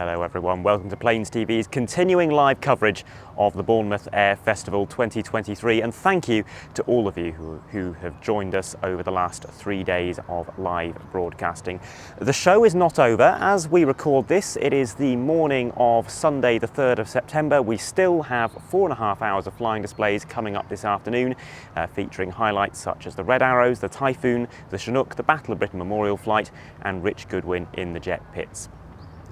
Hello everyone, welcome to Plains TV's continuing live coverage of the Bournemouth Air Festival 2023, and thank you to all of you who have joined us over the last 3 days of live broadcasting. The show is not over. As we record this, it is the morning of Sunday the 3rd of September. We still have 4.5 hours of flying displays coming up this afternoon, featuring highlights such as the Red Arrows, the Typhoon, the Chinook, the Battle of Britain Memorial Flight and Rich Goodwin in the jet pits.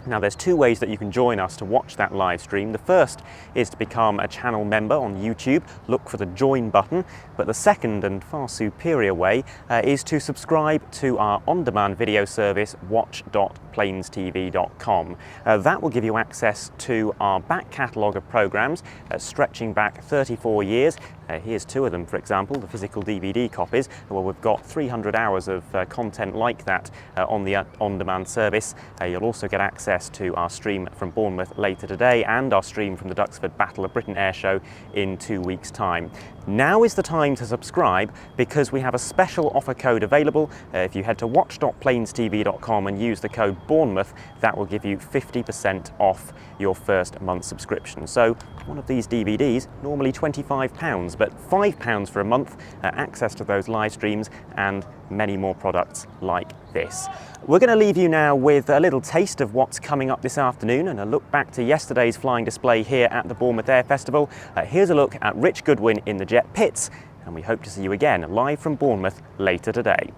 Now there's two ways that you can join us to watch that live stream. The first is to become a channel member on YouTube. Look for the join button. But the second and far superior way is to subscribe to our on-demand video service watch.plainstv.com. That will give you access to our back catalogue of programmes stretching back 34 years. Here's two of them, for example, the physical DVD copies. Well, we've got 300 hours of content like that on the on-demand service. You'll also get access to our stream from Bournemouth later today and our stream from the Duxford Battle of Britain Air Show in 2 weeks' time. Now is the time to subscribe because we have a special offer code available. If you head to watch.plainstv.com and use the code Bournemouth, that will give you 50% off your first month's subscription. So one of these DVDs, normally £25, but £5 for a month, access to those live streams and many more products like this. We're going to leave you now with a little taste of what's coming up this afternoon and a look back to yesterday's flying display here at the Bournemouth Air Festival. Here's a look at Rich Goodwin in the jet pits, and we hope to see you again live from Bournemouth later today.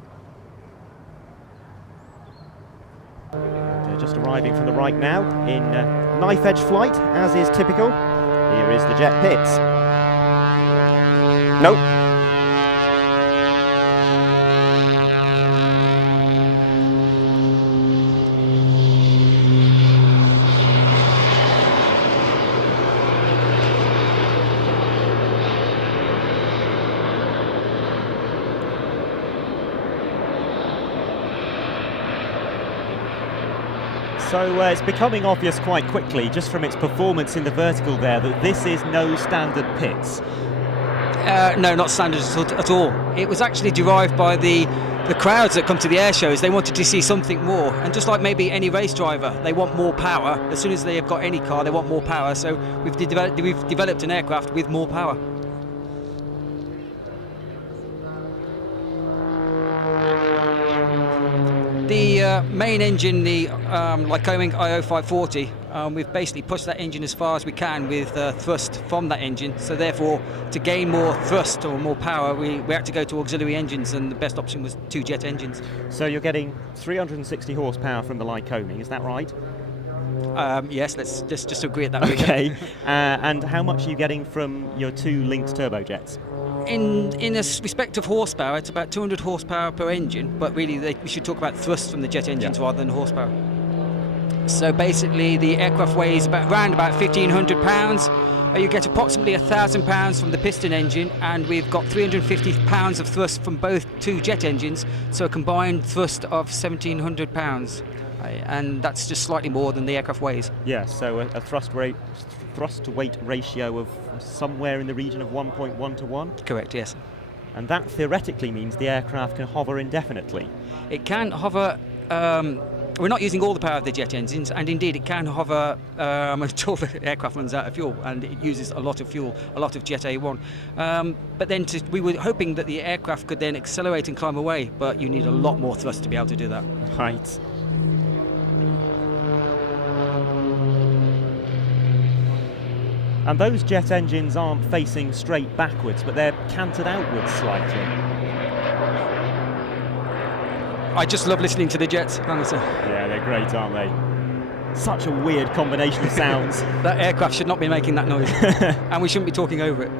Just arriving from the right now in knife edge flight, as is typical. Here is the jet pits. Nope. So it's becoming obvious quite quickly, just from its performance in the vertical there, that this is no standard pits. No, not standard at all. It was actually derived by the crowds that come to the air shows. They wanted to see something more, and just like maybe any race driver, they want more power. As soon as they have got any car, they want more power. So we've developed an aircraft with more power. The main engine, the Lycoming IO540, we've basically pushed that engine as far as we can with thrust from that engine. So therefore, to gain more thrust or more power, we had to go to auxiliary engines, and the best option was 2 jet engines. So you're getting 360 horsepower from the Lycoming, is that right? Yes, let's just agree at that. Okay. And how much are you getting from your 2 linked turbojets? In a respect of horsepower, it's about 200 horsepower per engine, but really we should talk about thrust from the jet engines rather than horsepower. So basically the aircraft weighs around about 1,500 pounds. You get approximately 1,000 pounds from the piston engine, and we've got 350 pounds of thrust from both 2 jet engines, so a combined thrust of 1,700 pounds. And that's just slightly more than the aircraft weighs. Yeah, so a thrust to weight ratio of somewhere in the region of 1.1 to 1? Correct, yes. And that theoretically means the aircraft can hover indefinitely? It can hover. We're not using all the power of the jet engines, and indeed it can hover until the aircraft runs out of fuel, and it uses a lot of fuel, a lot of Jet A1. But then we were hoping that the aircraft could then accelerate and climb away, but you need a lot more thrust to be able to do that. Right. And those jet engines aren't facing straight backwards, but they're canted outwards slightly. I just love listening to the jets, honestly. Yeah, they're great, aren't they? Such a weird combination of sounds. That aircraft should not be making that noise, and we shouldn't be talking over it.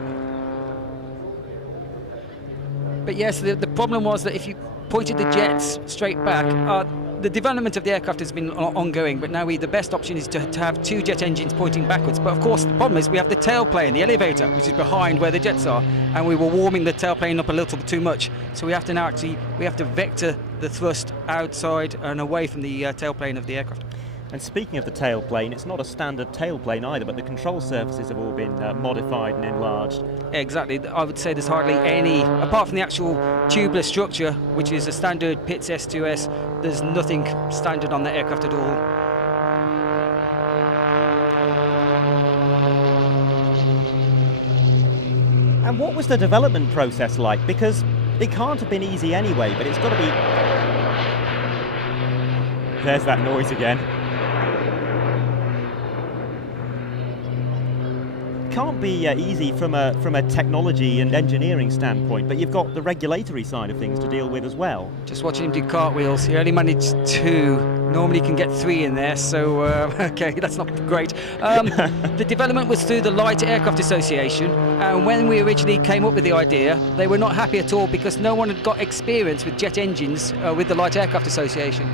But yes, the problem was that if you pointed the jets straight back, the development of the aircraft has been ongoing, but now the best option is to have 2 jet engines pointing backwards. But of course, the problem is we have the tailplane, the elevator, which is behind where the jets are, and we were warming the tailplane up a little bit too much. So we have to vector the thrust outside and away from the tailplane of the aircraft. And speaking of the tailplane, it's not a standard tailplane either, but the control surfaces have all been modified and enlarged. Exactly. I would say there's hardly any, apart from the actual tubular structure, which is a standard PITS S2S, there's nothing standard on the aircraft at all. Right. And speaking of the tailplane, it's not a standard tailplane either, but the control surfaces have all been modified and enlarged. Exactly. I would say there's hardly any, apart from the actual tubular structure, which is a standard PITS S2S, there's nothing standard on the aircraft at all. And what was the development process like? Because it can't have been easy anyway, but it's got to be... There's that noise again. Can't be easy from a technology and engineering standpoint, but you've got the regulatory side of things to deal with as well. Just watching him do cartwheels, he only managed 2. Normally you can get 3 in there, so okay, that's not great. The development was through the Light Aircraft Association, and when we originally came up with the idea, they were not happy at all because no one had got experience with jet engines with the Light Aircraft Association.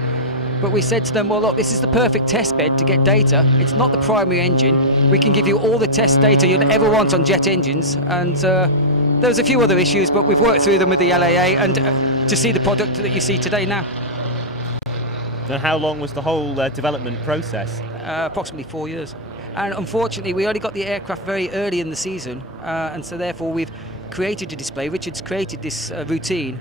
But we said to them, well, look, this is the perfect test bed to get data. It's not the primary engine. We can give you all the test data you'll ever want on jet engines. And there was a few other issues, but we've worked through them with the LAA and to see the product that you see today now. And how long was the whole development process? Approximately 4 years. And unfortunately, we only got the aircraft very early in the season. And so therefore, we've created a display. Richard's created this routine.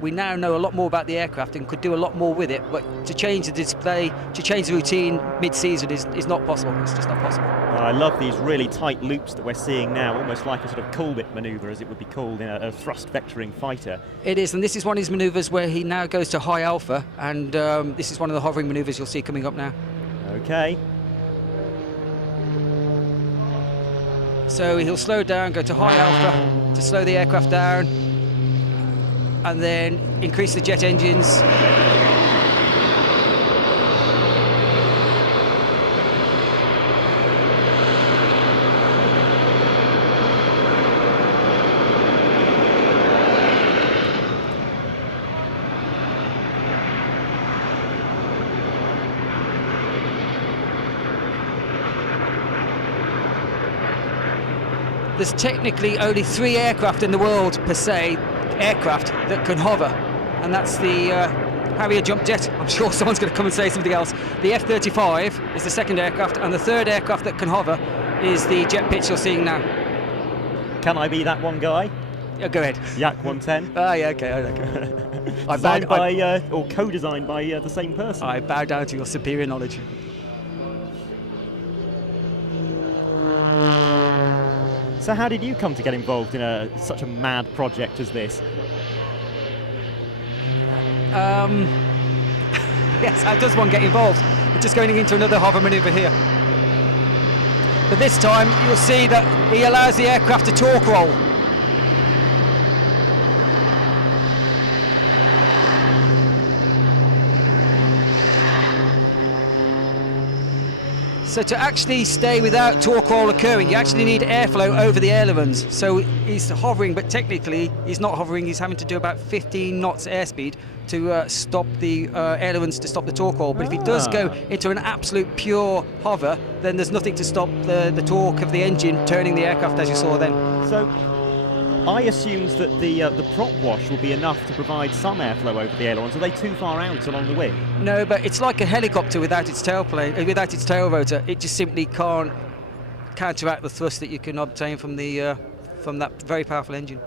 We now know a lot more about the aircraft and could do a lot more with it, but to change the display, to change the routine mid-season is not possible. It's just not possible. I love these really tight loops that we're seeing now, almost like a sort of Colbit manoeuvre, as it would be called in a thrust vectoring fighter. It is, and this is one of his manoeuvres where he now goes to high alpha, and this is one of the hovering manoeuvres you'll see coming up now. Okay. So he'll slow down, go to high alpha to slow the aircraft down, and then increase the jet engines. There's technically only 3 aircraft in the world per se, aircraft that can hover, and that's the Harrier jump jet. I'm sure someone's going to come and say something else. The F-35 is the second aircraft, and the third aircraft that can hover is the jet pitch you're seeing now. Can I be that one guy? Yeah, go ahead. Yak 110. Yeah, okay. Designed by, or co-designed by the same person. I bow down to your superior knowledge. So how did you come to get involved in such a mad project as this? Yes, how does one get involved? We're just going into another hover manoeuvre here. But this time you'll see that he allows the aircraft to torque roll. So to actually stay without torque roll occurring, you actually need airflow over the ailerons. So he's hovering, but technically he's not hovering. He's having to do about 15 knots airspeed to stop the ailerons, to stop the torque roll. But if he does go into an absolute pure hover, then there's nothing to stop the torque of the engine turning the aircraft, as you saw then. So I assumed that the prop wash will be enough to provide some airflow over the ailerons. Are they too far out along the wing? No, but it's like a helicopter without its tailplane, without its tail rotor. It just simply can't counteract the thrust that you can obtain from that very powerful engine.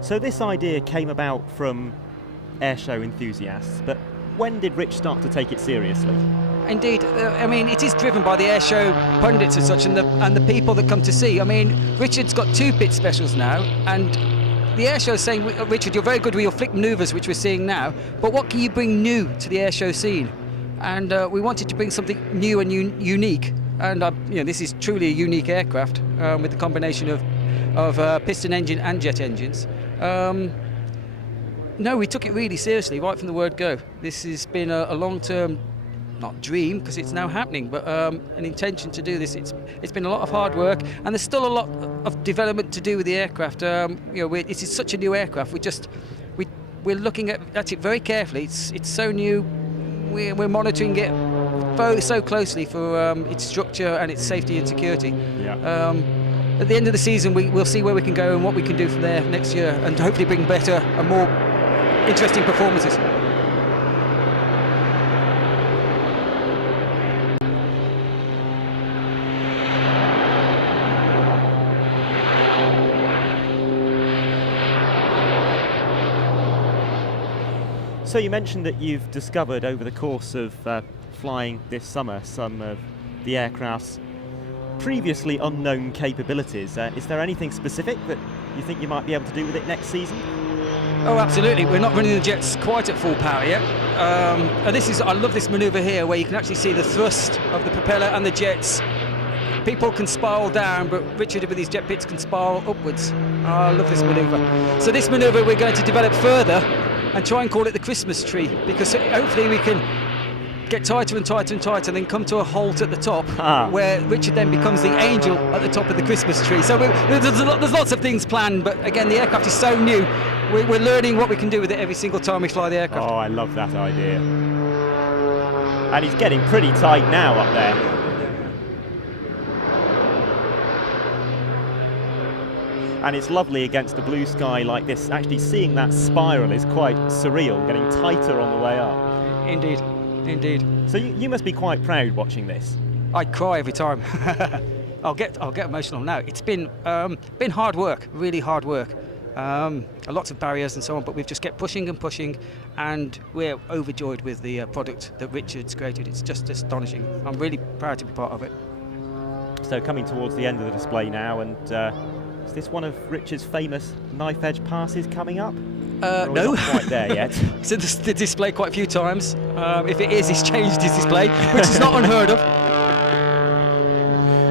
So this idea came about from airshow enthusiasts, but when did Rich start to take it seriously? Indeed, I mean, it is driven by the airshow pundits and such, and the people that come to see. I mean, Richard's got 2 pit specials now, and the airshow is saying, Richard, you're very good with your flick manoeuvres, which we're seeing now, but what can you bring new to the airshow scene? And we wanted to bring something new and unique, and this is truly a unique aircraft with the combination of piston engine and jet engines. No, we took it really seriously right from the word go. This has been a long-term, not dream, because it's now happening, but an intention to do this. It's been a lot of hard work, and there's still a lot of development to do with the aircraft. It is such a new aircraft. We're looking at it very carefully. It's so new. We're monitoring it so closely for its structure and its safety and security. Yeah. At the end of the season, we'll see where we can go and what we can do from there next year, and hopefully bring better and more interesting performances. So you mentioned that you've discovered over the course of flying this summer some of the aircraft's previously unknown capabilities. Is there anything specific that you think you might be able to do with it next season? Oh, absolutely. We're not running the jets quite at full power yet. And I love this manoeuvre here where you can actually see the thrust of the propeller and the jets. People can spiral down, but Richard with his jet pits can spiral upwards. Oh, I love this manoeuvre. So this manoeuvre we're going to develop further and try and call it the Christmas tree, because hopefully we can get tighter and tighter and tighter and then come to a halt at the top where Richard then becomes the angel at the top of the Christmas tree. So there's lots of things planned, but again, the aircraft is so new. We're learning what we can do with it every single time we fly the aircraft. Oh, I love that idea. And he's getting pretty tight now up there. And it's lovely against the blue sky like this. Actually seeing that spiral is quite surreal, getting tighter on the way up. Indeed, indeed. So you must be quite proud watching this. I cry every time. I'll get emotional now. It's been hard work, really hard work. Lots of barriers and so on, but we've just kept pushing and pushing, and we're overjoyed with the product that Richard's created. It's just astonishing. I'm really proud to be part of it. So coming towards the end of the display now, and is this one of Richard's famous knife edge passes coming up? No. Not quite there yet. It's in the display quite a few times. If it is, he's changed his display, which is not unheard of.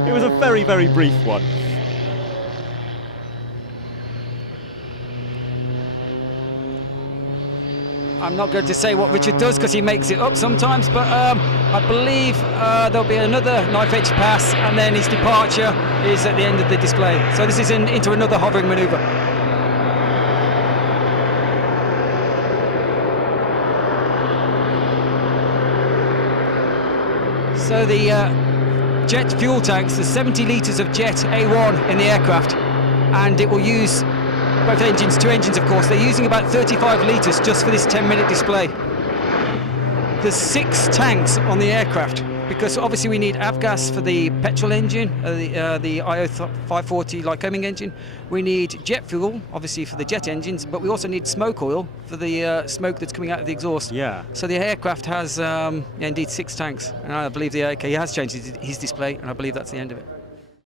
It was a very, very brief one. I'm not going to say what Richard does because he makes it up sometimes, but I believe there'll be another knife edge pass, and then his departure is at the end of the display. So this is into another hovering manoeuvre. So the jet fuel tanks, there's 70 litres of jet A1 in the aircraft, and it will use both engines, two engines of course. They're using about 35 litres just for this 10-minute display. There's 6 tanks on the aircraft, because obviously we need avgas for the petrol engine, the IO540 Lycoming engine. We need jet fuel, obviously, for the jet engines, but we also need smoke oil for the smoke that's coming out of the exhaust. Yeah. So the aircraft has indeed 6 tanks, and I believe he has changed his display, and I believe that's the end of it.